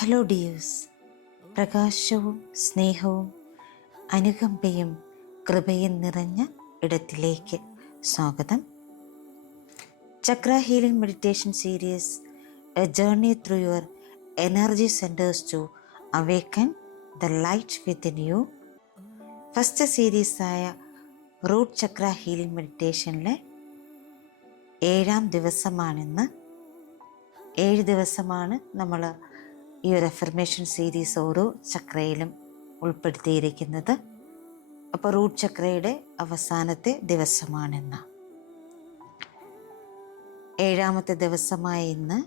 Hello dears, പ്രകാശവും സ്നേഹവും അനുകമ്പയും കൃപയും നിറഞ്ഞ ഇടത്തിലേക്ക് സ്വാഗതം. Chakra healing meditation series, a journey through your energy centres to awaken the light within you. First സീരീസായ റൂട്ട് ചക്ര ഹീലിംഗ് മെഡിറ്റേഷനിലെ 7ാം ദിവസമാണിന്ന്. 7 ദിവസമാണ് നമ്മൾ ഈ ഒരു അഫർമേഷൻ സീരീസ് ഓരോ ചക്രയിലും ഉൾപ്പെടുത്തിയിരിക്കുന്നത്. അപ്പോൾ റൂട്ട് ചക്രയുടെ അവസാനത്തെ ദിവസമാണിന്ന്. 7ാമത്തെ ദിവസമായ ഇന്ന്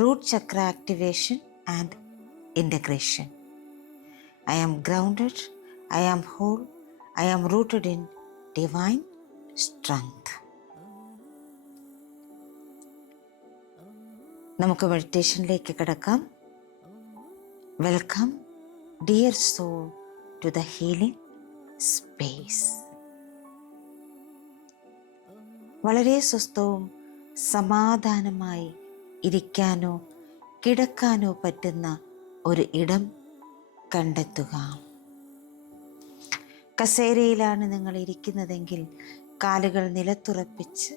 root chakra activation and integration. I am grounded, I am whole, I am rooted in divine strength. നമുക്ക് മെഡിറ്റേഷനിലേക്ക് കിടക്കാം. Welcome dear soul to the healing space. വളരെ സ്വസ്ഥവും സമാധാനമായി ഇരിക്കാനോ കിടക്കാനോ പറ്റുന്ന ഒരു ഇടം കണ്ടെത്തുക. കസേരയിലാണ് നിങ്ങൾ ഇരിക്കുന്നതെങ്കിൽ കാലുകൾ നിലത്തുറപ്പിച്ച്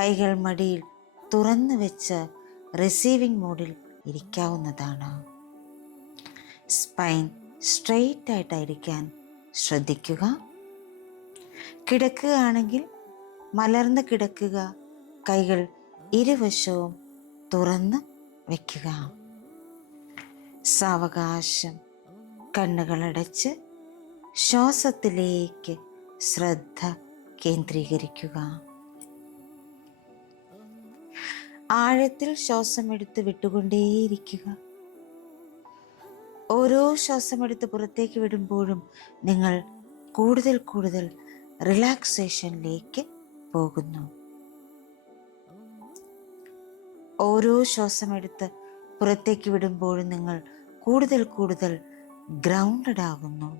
കൈകൾ മടിയിൽ തുറന്നു വെച്ച് റിസീവിംഗ് മോഡിൽ ഇരിക്കാവുന്നതാണ്. സ്പൈൻ സ്ട്രെയിറ്റ് ആയിട്ടായിരിക്കാൻ ശ്രദ്ധിക്കുക. കിടക്കുകയാണെങ്കിൽ മലർന്ന് കിടക്കുക. കൈകൾ ഇരുവശവും തുറന്ന് വയ്ക്കുക. സാവകാശം കണ്ണുകളടച്ച് ശ്വാസത്തിലേക്ക് ശ്രദ്ധ കേന്ദ്രീകരിക്കുക. ആഴത്തിൽ ശ്വാസമെടുത്ത് വിട്ടുകൊണ്ടേയിരിക്കുക. ഓരോ ശ്വാസമെടുത്ത് പുറത്തേക്ക് വിടുമ്പോഴും നിങ്ങൾ കൂടുതൽ കൂടുതൽ റിലാക്സേഷനിലേക്ക് പോകുന്നു. ഓരോ ശ്വാസമെടുത്ത് പുറത്തേക്ക് വിടുമ്പോഴും നിങ്ങൾ കൂടുതൽ കൂടുതൽ ഗ്രൗണ്ടഡ് ആകുന്നു.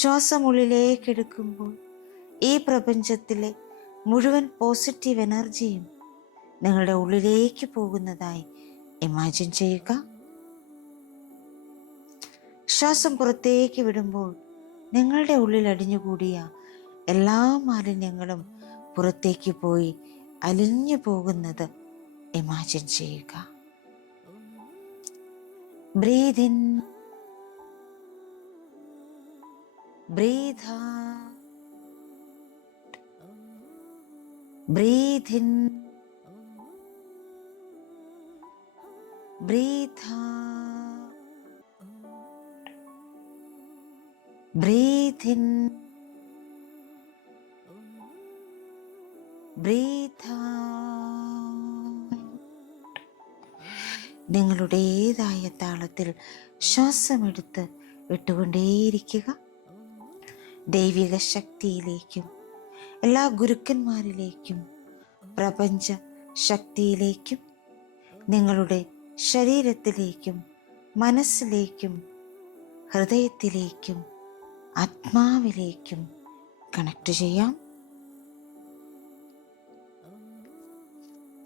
ശ്വാസം ഉള്ളിലേക്ക് എടുക്കുമ്പോൾ ഈ പ്രപഞ്ചത്തിലെ മുഴുവൻ പോസിറ്റീവ് എനർജിയും നിങ്ങളുടെ ഉള്ളിലേക്ക് പോകുന്നതായി ഇമാജിൻ ചെയ്യുക. ശ്വാസം പുറത്തേക്ക് വിടുമ്പോൾ നിങ്ങളുടെ ഉള്ളിൽ അടിഞ്ഞുകൂടിയ എല്ലാ മാലിന്യങ്ങളും പുറത്തേക്ക് പോയി അലിഞ്ഞു പോകുന്നത് ഇമാജിൻ ചെയ്യുക. Breathe in, breathe out. Breathe in, breathe out. Breathe in, breathe out. നിങ്ങളുടേതായ താളത്തിൽ ശ്വാസമെടുത്ത് വിട്ടുകൊണ്ടേയിരിക്കുക. ദൈവിക ശക്തിയിലേക്കും എല്ലാ ഗുരുക്കന്മാരിലേക്കും പ്രപഞ്ച ശക്തിയിലേക്കും നിങ്ങളുടെ ശരീരത്തിലേക്കും മനസ്സിലേക്കും ഹൃദയത്തിലേക്കും ആത്മാവിലേക്കും കണക്ട് ചെയ്യാം.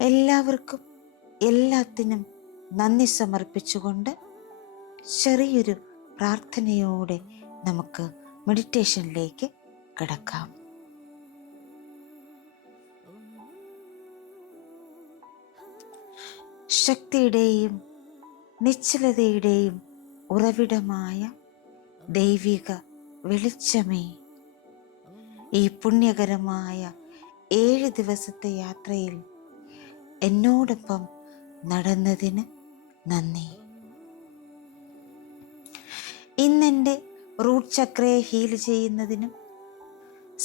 എല്ലാവർക്കും എല്ലാത്തിനും നന്ദി സമർപ്പിച്ചുകൊണ്ട് ചെറിയൊരു പ്രാർത്ഥനയോടെ നമുക്ക് മെഡിറ്റേഷനിലേക്ക് കടക്കാം. ശക്തിയുടെയും നിശ്ചലതയുടെയും ഉറവിടമായ ദൈവിക വെളിച്ചമേ, ഈ പുണ്യകരമായ 7 ദിവസത്തെ യാത്രയിൽ എന്നോടൊപ്പം നടന്നതിന് നന്ദി. ഇന്നെൻ്റെ റൂട്ട് ചക്രയെ ഹീൽ ചെയ്യുന്നതിനും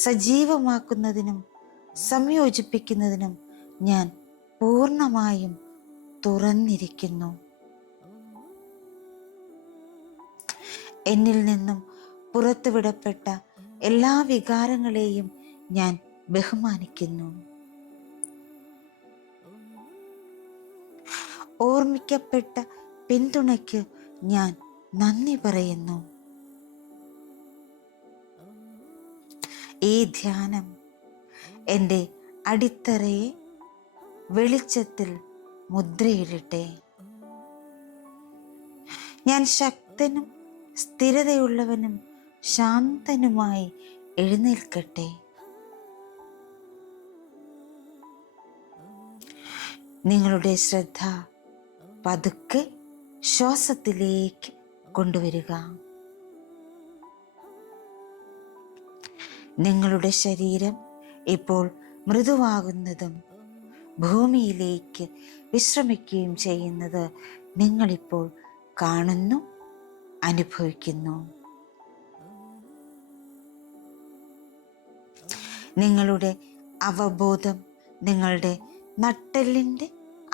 സജീവമാക്കുന്നതിനും സംയോജിപ്പിക്കുന്നതിനും ഞാൻ പൂർണ്ണമായും തുറന്നിരിക്കുന്നു. എന്നിൽ നിന്നും പുറത്തുവിടപ്പെട്ട എല്ലാ വികാരങ്ങളെയും ഞാൻ ബഹുമാനിക്കുന്നു. ഓർമ്മിക്കപ്പെട്ട പിന്തുണയ്ക്ക് ഞാൻ നന്ദി പറയുന്നു. ഈ ധ്യാനം എൻ്റെ അടിത്തറയെ വെളിച്ചത്തിൽ മുദ്രയിടട്ടെ. ഞാൻ ശക്തനും സ്ഥിരതയുള്ളവനും ശാന്തനുമായി എഴുന്നേൽക്കട്ടെ. നിങ്ങളുടെ ശ്രദ്ധ പതുക്കെ ശ്വാസത്തിലേക്ക് കൊണ്ടുവരിക. നിങ്ങളുടെ ശരീരം ഇപ്പോൾ മൃദുവാകുന്നതും ഭൂമിയിലേക്ക് വിശ്രമിക്കുകയും ചെയ്യുന്നത് നിങ്ങളിപ്പോൾ കാണുന്നു, അനുഭവിക്കുന്നു. നിങ്ങളുടെ അവബോധം നിങ്ങളുടെ നട്ടെല്ലിൻ്റെ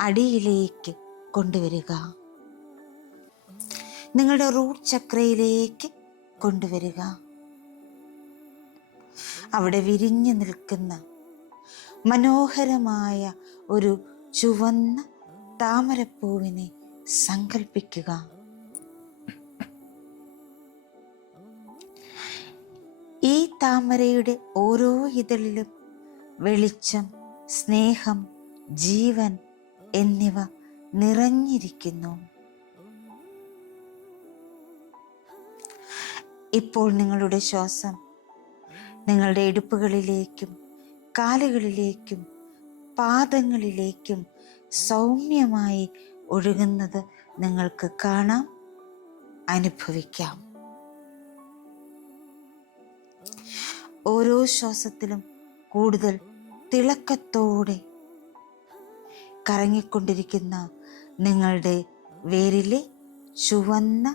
അടിയിലേക്ക് കൊണ്ടുവരിക. നിങ്ങളുടെ റൂട്ട് ചക്രയിലേക്ക് കൊണ്ടുവരിക. അവിടെ വിരിഞ്ഞു നിൽക്കുന്ന മനോഹരമായ ഒരു ചുവന്ന താമരപ്പൂവിനെ സങ്കൽപ്പിക്കുക. ഈ താമരയുടെ ഓരോ ഇതളിലും വെളിച്ചം, സ്നേഹം, ജീവൻ എന്നിവ നിറഞ്ഞിരിക്കുന്നു. ഇപ്പോൾ നിങ്ങളുടെ ശ്വാസം നിങ്ങളുടെ ഇടുപ്പുകളിലേക്കും കാലുകളിലേക്കും പാദങ്ങളിലേക്കും സൗമ്യമായി ഒഴുകുന്നത് നിങ്ങൾക്ക് കാണാം, അനുഭവിക്കാം. ഓരോ ശ്വാസത്തിലും കൂടുതൽ തിളക്കത്തോടെ കറങ്ങിക്കൊണ്ടിരിക്കുന്ന നിങ്ങളുടെ വേരിലെ ചുവന്ന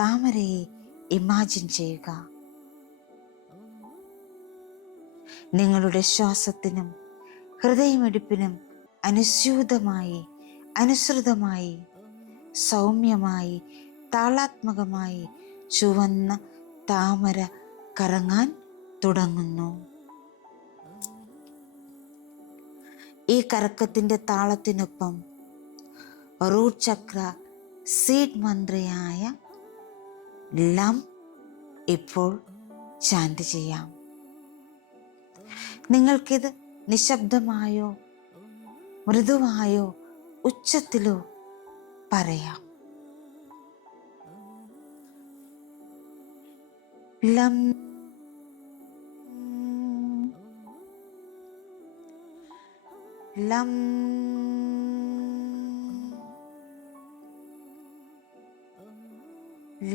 താമരയെ ഇമാജിൻ ചെയ്യുക. നിങ്ങളുടെ ശ്വാസത്തിനും ഹൃദയമിടിപ്പിനും അനുസൃതമായി സൗമ്യമായി താളാത്മകമായി ചുവന്ന താമര കറങ്ങാൻ തുടങ്ങുന്നു. ഈ കറക്കത്തിൻ്റെ താളത്തിനൊപ്പം റൂട്ട് ചക്ര സീഡ് മന്ത്രയായ ലം ഇപ്പോൾ ചാന്റ് ചെയ്യാം. നിങ്ങൾക്കിത് നിശബ്ദമായോ മൃദുവായോ ഉച്ചത്തിലോ പറയാം. ലം ലം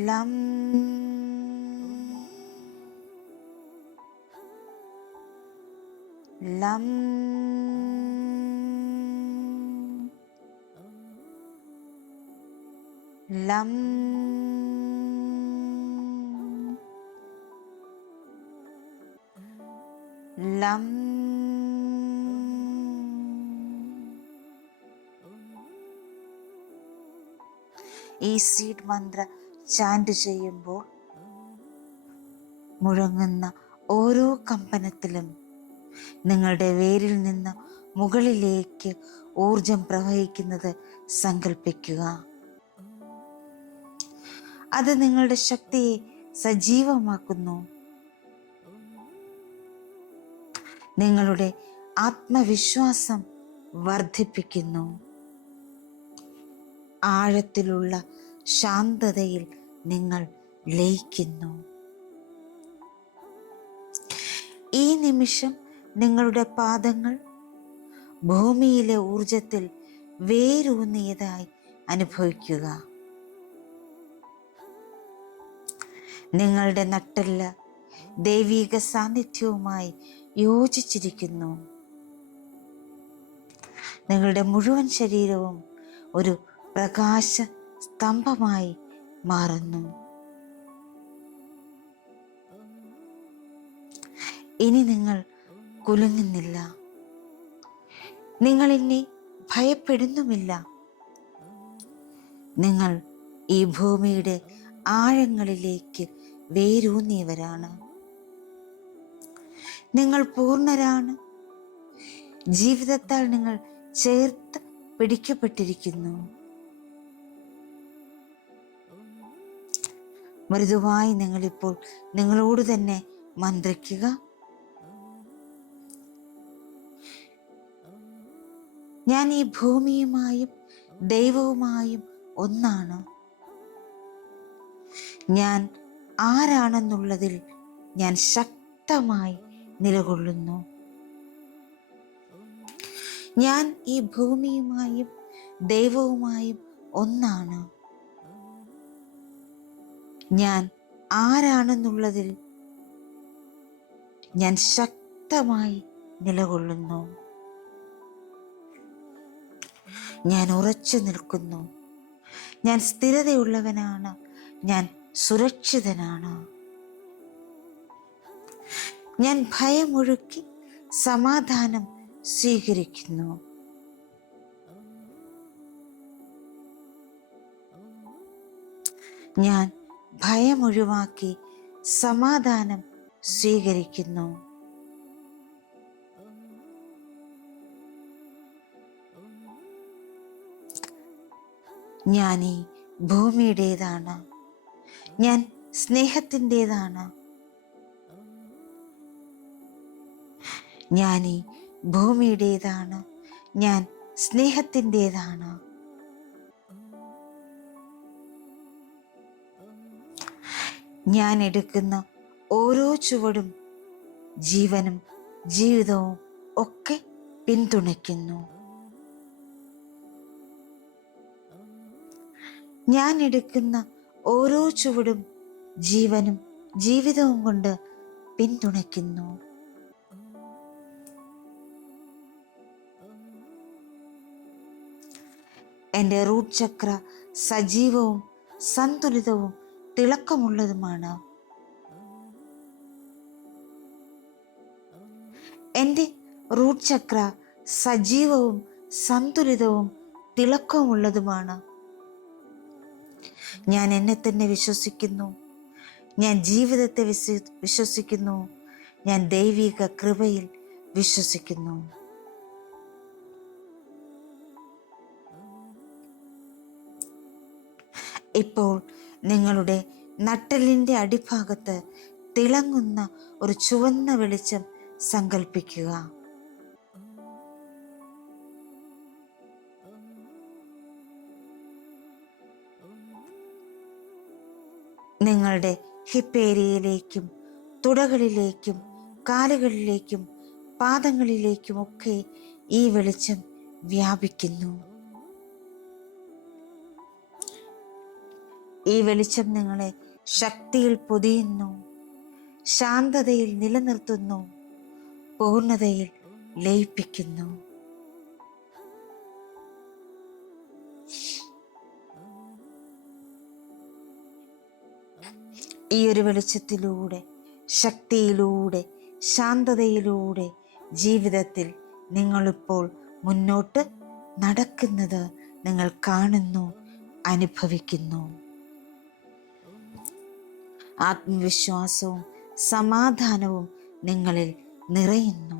ലം ലം ലം ലം ഈ സീഡ് മന്ത്ര ചാന്റ് ചെയ്യുമ്പോൾ മുഴങ്ങുന്ന ഓരോ കമ്പനത്തിലും നിങ്ങളുടെ വേരിൽ നിന്ന് മുകളിലേക്ക് ഊർജം പ്രവഹിക്കുന്നത് സങ്കല്പിക്കുക. അത് നിങ്ങളുടെ ശക്തിയെ സജീവമാക്കുന്നു. നിങ്ങളുടെ ആത്മവിശ്വാസം വർദ്ധിപ്പിക്കുന്നു. ആഴത്തിലുള്ള ശാന്തതയിൽ നിങ്ങൾ ലയിക്കുന്നു. ഈ നിമിഷം നിങ്ങളുടെ പാദങ്ങൾ ഭൂമിയിലെ ഊർജത്തിൽ വേരൂന്നിയതായി അനുഭവിക്കുക. നിങ്ങളുടെ നട്ടെല്ല് ദൈവിക സാന്നിധ്യവുമായി യോജിച്ചിരിക്കുന്നു. നിങ്ങളുടെ മുഴുവൻ ശരീരവും ഒരു പ്രകാശ സ്തംഭമായി മാറുന്നു. ഇനി നിങ്ങൾ കുലുങ്ങുന്നില്ല. നിങ്ങൾ ഇനി ഭയപ്പെടുന്നുമില്ല. നിങ്ങൾ ഈ ഭൂമിയുടെ ആഴങ്ങളിലേക്ക് വേരൂന്നിയവരാണ്. നിങ്ങൾ പൂർണ്ണരാണ്. ജീവിതത്താൽ നിങ്ങൾ ചേർത്ത് പിടിക്കപ്പെട്ടിരിക്കുന്നു. മൃദുവായി നിങ്ങളിപ്പോൾ നിങ്ങളോട് തന്നെ മന്ത്രിക്കുക. ഞാൻ ഈ ഭൂമിയുമായും ദൈവവുമായും ഒന്നാണ്. ഞാൻ ആരാണെന്നുള്ളതിൽ ഞാൻ ശക്തമായി നിലകൊള്ളുന്നു. ഞാൻ ഈ ഭൂമിയുമായും ദൈവവുമായും ഒന്നാണ്. ഞാൻ ആരാണെന്നുള്ളതിൽ ഞാൻ ശക്തമായി നിലകൊള്ളുന്നു. ഞാൻ ഉറച്ചു നിൽക്കുന്നു. ഞാൻ സ്ഥിരതയുള്ളവനാണ്. ഞാൻ സുരക്ഷിതനാണ്. ഞാൻ ഭയമൊഴുക്കി സമാധാനം സ്വീകരിക്കുന്നു. ഞാൻ ഭയമൊഴിവാക്കി സമാധാനം സ്വീകരിക്കുന്നു. ഞാൻ ഈ ഭൂമിയുടേതാണ്. ഞാൻ സ്നേഹത്തിൻ്റെതാണ്. ഞാൻ ഈ ഭൂമിയുടേതാണ്. ഞാൻ സ്നേഹത്തിൻ്റെതാണ്. ഞാൻ എടുക്കുന്ന ഓരോ ചുവടും ജീവനും ജീവിതവും ഒക്കെ പിന്തുണയ്ക്കുന്നു. ഞാൻ എടുക്കുന്ന ഓരോ ചുവടും ജീവനും ജീവിതവും കൊണ്ട് പിന്തുണയ്ക്കുന്നു. എൻ്റെ റൂട്ട് ചക്ര സജീവവും സന്തുലിതവും തിളക്കമുള്ളതുമാണ്. എൻ്റെ റൂട്ട് ചക്ര സജീവവും സന്തുലിതവും തിളക്കമുള്ളതുമാണ്. ഞാൻ എന്നെ തന്നെ വിശ്വസിക്കുന്നു. ഞാൻ ജീവിതത്തെ വിശ്വസിക്കുന്നു. ഞാൻ ദൈവിക കൃപയിൽ വിശ്വസിക്കുന്നു. ഇപ്പോൾ നിങ്ങളുടെ നട്ടെല്ലിൻ്റെ അടിഭാഗത്ത് തിളങ്ങുന്ന ഒരു ചുവന്ന വെളിച്ചം സങ്കല്പിക്കുക. നിങ്ങളുടെ ഹിപ്പ് ഏരിയയിലേക്കും തുടകളിലേക്കും കാലുകളിലേക്കും പാദങ്ങളിലേക്കുമൊക്കെ ഈ വെളിച്ചം വ്യാപിക്കുന്നു. ഈ വെളിച്ചം നിങ്ങളെ ശക്തിയിൽ പൊതിയുന്നു, ശാന്തതയിൽ നിലനിർത്തുന്നു, പൂർണ്ണതയിൽ ലയിപ്പിക്കുന്നു. ഈ ഒരു വെളിച്ചത്തിലൂടെ, ശക്തിയിലൂടെ, ശാന്തതയിലൂടെ ജീവിതത്തിൽ നിങ്ങളിപ്പോൾ മുന്നോട്ട് നടക്കുന്നത് നിങ്ങൾ കാണുന്നു, അനുഭവിക്കുന്നു. ആത്മവിശ്വാസവും സമാധാനവും നിങ്ങളിൽ നിറയുന്നു.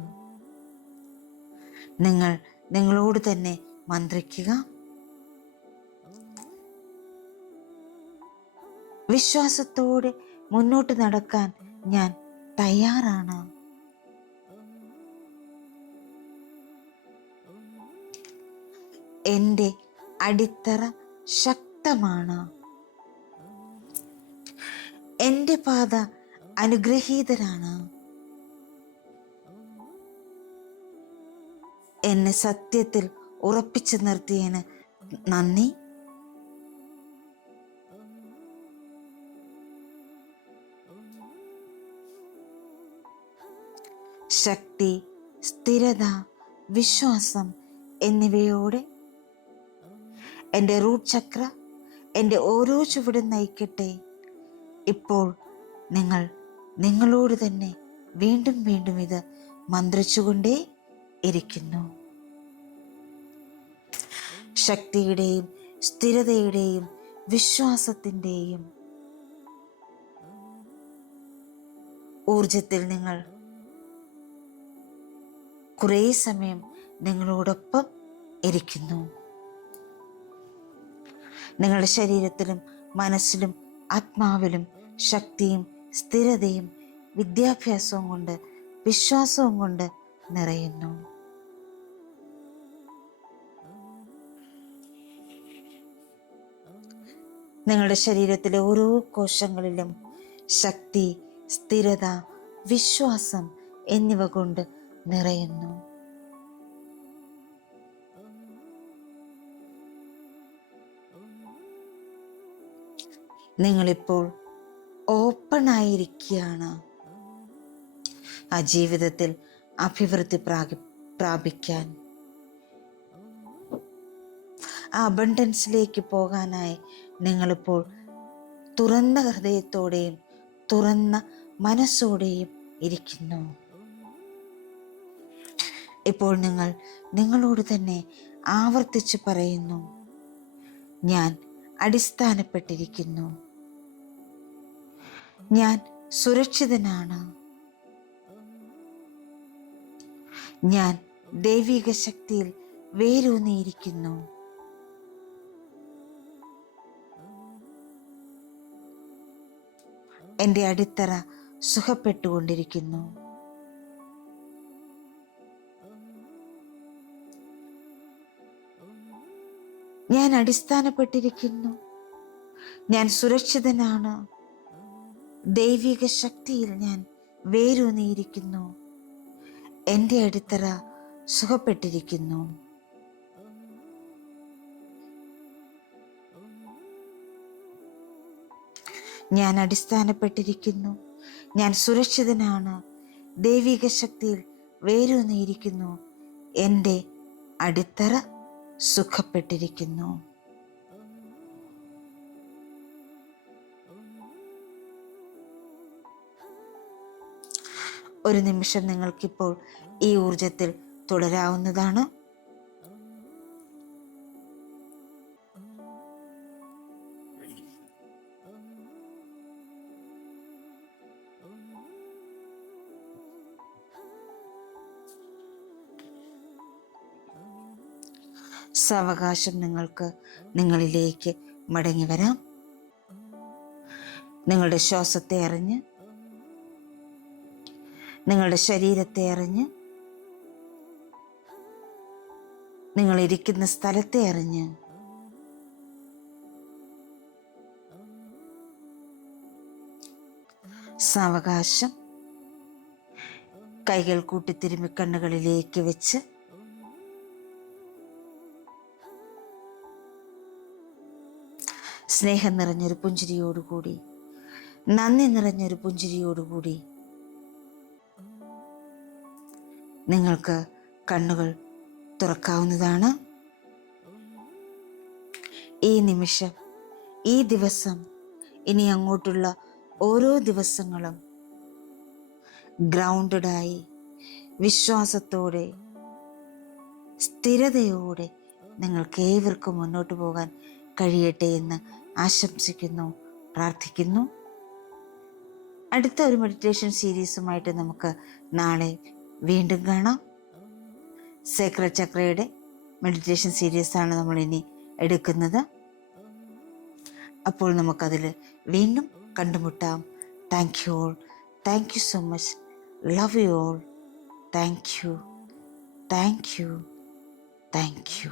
നിങ്ങൾ നിങ്ങളോട് തന്നെ മന്ത്രിക്കുക, വിശ്വാസത്തോടെ മുന്നോട്ട് നടക്കാൻ ഞാൻ തയ്യാറാണ്. എൻ്റെ അടിത്തറ ശക്തമാണ്. എൻ്റെ പാത അനുഗ്രഹീതരാണ്. എന്നെ സത്യത്തിൽ ഉറപ്പിച്ചു നിർത്തിയതിന് നന്ദി. ശക്തി, സ്ഥിരത, വിശ്വാസം എന്നിവയോടെ എൻ്റെ റൂട്ട് ചക്ര എൻ്റെ ഓരോ ചുവടും നയിക്കട്ടെ. ഇപ്പോൾ നിങ്ങൾ നിങ്ങളോട് തന്നെ വീണ്ടും വീണ്ടും ഇത് മന്ത്രിച്ചുകൊണ്ടേ ഇരിക്കുന്നു. ശക്തിയുടെയും സ്ഥിരതയുടെയും വിശ്വാസത്തിൻ്റെയും ഊർജത്തിൽ നിങ്ങൾ കുറേ സമയം നിങ്ങളോടൊപ്പം ഇരിക്കുന്നു. നിങ്ങളുടെ ശരീരത്തിലും മനസ്സിലും ആത്മാവിലും ശക്തിയും സ്ഥിരതയും വിദ്യാഭ്യാസവും കൊണ്ട് വിശ്വാസവും കൊണ്ട് നിറയുന്നു. നിങ്ങളുടെ ശരീരത്തിലെ ഓരോ കോശങ്ങളിലും ശക്തി, സ്ഥിരത, വിശ്വാസം എന്നിവ കൊണ്ട് നിറയുന്നു. നിങ്ങളിപ്പോൾ ഓപ്പൺ ആയിരിക്കുകയാണ് ആ ജീവിതത്തിൽ അഭിവൃദ്ധി പ്രാപിക്കാൻ, ആ അബണ്ടൻസിലേക്ക് പോകാനായി നിങ്ങളിപ്പോൾ തുറന്ന ഹൃദയത്തോടെയും തുറന്ന മനസ്സോടെയും ഇരിക്കുന്നു. ഇപ്പോൾ നിങ്ങൾ നിങ്ങളോട് തന്നെ ആവർത്തിച്ച് പറയുന്നു, ഞാൻ അടിസ്ഥാനപ്പെട്ടിരിക്കുന്നു, ഞാൻ സുരക്ഷിതനാണ്, ഞാൻ ദൈവിക ശക്തിയിൽ വേരൂന്നിയിരിക്കുന്നു, എൻ്റെ അടിത്തറ സുഖപ്പെട്ടുകൊണ്ടിരിക്കുന്നു, ഞാൻ അടിസ്ഥാനപ്പെട്ടിരിക്കുന്നു, ഞാൻ സുരക്ഷിതനാണ്, ദൈവിക ശക്തിയിൽ ഞാൻ വേരൂന്നിയിരിക്കുന്നു, എൻ്റെ അടിത്തറ സുഖപ്പെട്ടിരിക്കുന്നു. ഞാൻ അടിസ്ഥാനപ്പെട്ടിരിക്കുന്നു, ഞാൻ സുരക്ഷിതനാണ്, ദൈവിക ശക്തിയിൽ വേരൂന്നിയിരിക്കുന്നു, എൻ്റെ അടിത്തറ സുഖപ്പെട്ടിരിക്കുന്നു. ഒരു നിമിഷം നിങ്ങൾക്കിപ്പോൾ ഈ ഊർജത്തിൽ തുടരാവുന്നതാണ്. സാവകാശം നിങ്ങൾക്ക് നിങ്ങളിലേക്ക് മടങ്ങി വരാം. നിങ്ങളുടെ ശ്വാസത്തെ അറിഞ്ഞ്, നിങ്ങളുടെ ശരീരത്തെ അറിഞ്ഞ്, നിങ്ങളിരിക്കുന്ന സ്ഥലത്തെ അറിഞ്ഞ് സാവകാശം കൈകൾ കൂട്ടിത്തിരുമ്മി കണ്ണുകളിലേക്ക് വെച്ച് സ്നേഹം നിറഞ്ഞൊരു പുഞ്ചിരിയോടുകൂടി, നന്ദി നിറഞ്ഞൊരു പുഞ്ചിരിയോടുകൂടി നിങ്ങൾക്ക് കണ്ണുകൾ തുറക്കാവുന്നതാണ്. ഈ നിമിഷം, ഈ ദിവസം, ഇനി അങ്ങോട്ടുള്ള ഓരോ ദിവസങ്ങളും ഗ്രൗണ്ടഡായി, വിശ്വാസത്തോടെ, സ്ഥിരതയോടെ നിങ്ങൾക്ക് ഏവർക്കും മുന്നോട്ട് പോകാൻ കഴിയട്ടെ എന്ന് ആശംസിക്കുന്നു, പ്രാർത്ഥിക്കുന്നു. അടുത്ത ഒരു മെഡിറ്റേഷൻ സീരീസുമായിട്ട് നമുക്ക് നാളെ വീണ്ടും കാണാം. സേക്രഡ് ചക്രയുടെ മെഡിറ്റേഷൻ സീരീസാണ് നമ്മൾ ഇനി എടുക്കുന്നത്. അപ്പോൾ നമുക്കതിൽ വീണ്ടും കണ്ടുമുട്ടാം. Thank you all. Thank you so much. Love you all. Thank you. Thank you. Thank you.